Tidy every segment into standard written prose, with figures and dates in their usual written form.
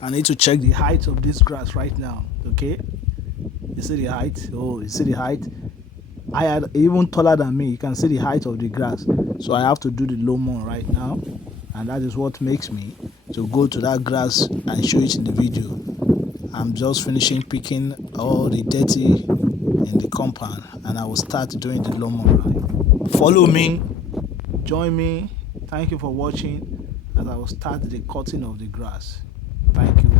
I need to check the height of this grass right now. Okay, you see the height? Oh, you see the height? I had even taller than me. You can see the height of the grass. So I have to do the low mow right now, and that is what makes me to go to that grass and show it in the video. I'm just finishing picking all the dirty in the compound, and I will start doing the low mow. Right? Follow me, join me. Thank you for watching, as I will start the cutting of the grass. Thank you.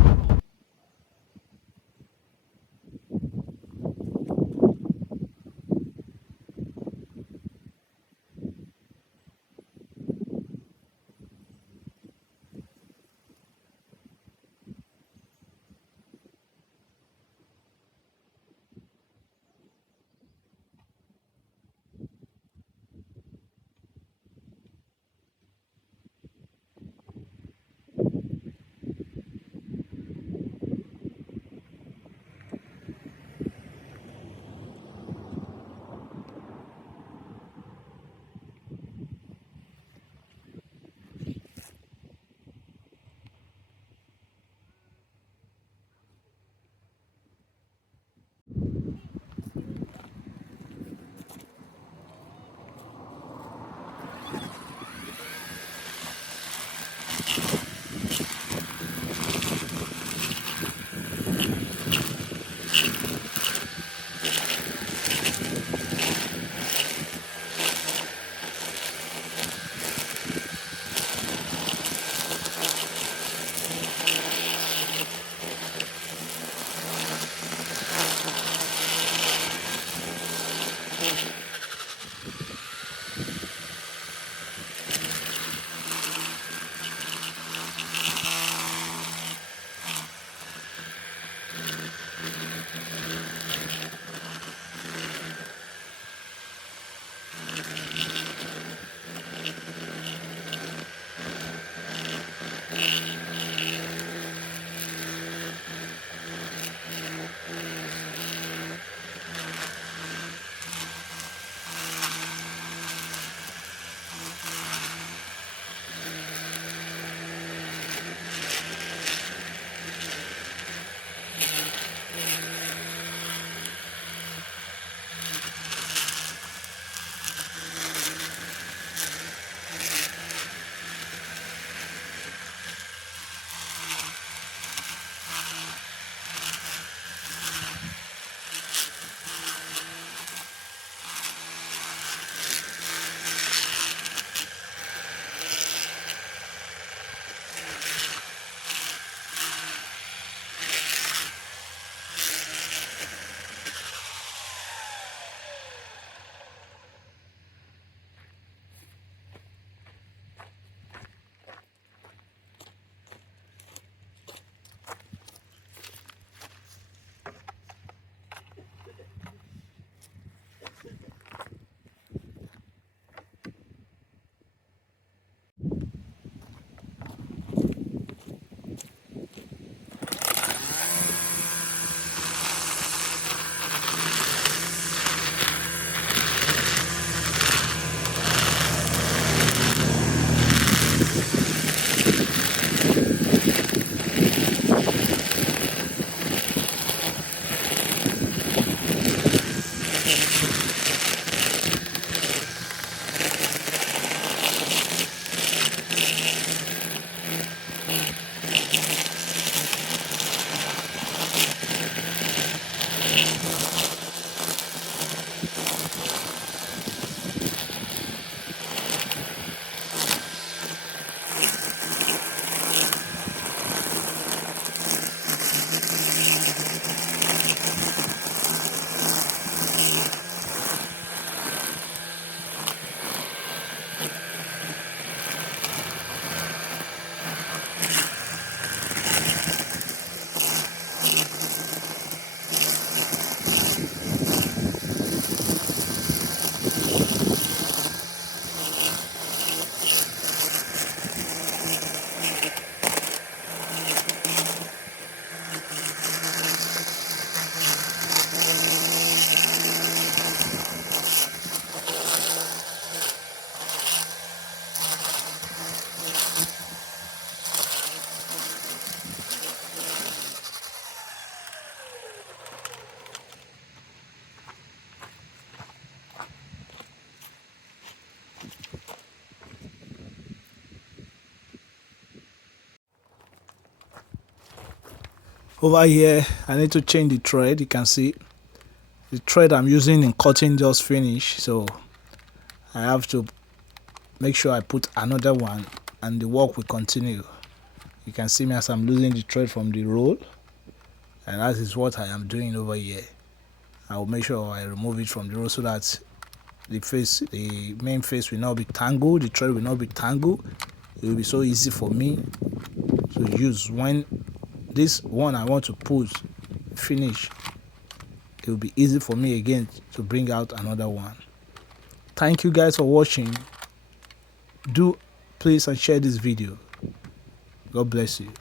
Over here I need to change the thread. You can see the thread I'm using in cutting just finished, so I have to make sure I put another one and the work will continue. You can see me as I'm losing the thread from the roll, and that is what I am doing over here. I will make sure I remove it from the roll so that the main face will not be tangled, the thread will not be tangled. It will be so easy for me to use when this one I want to put finish. It will be easy for me again to bring out another one. Thank you guys for watching. Do please and share this video. God bless you.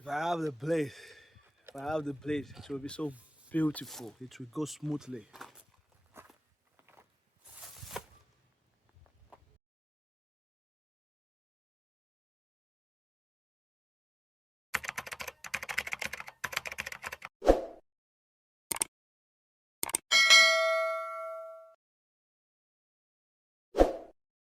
If I have the blade, it will be so beautiful. It will go smoothly.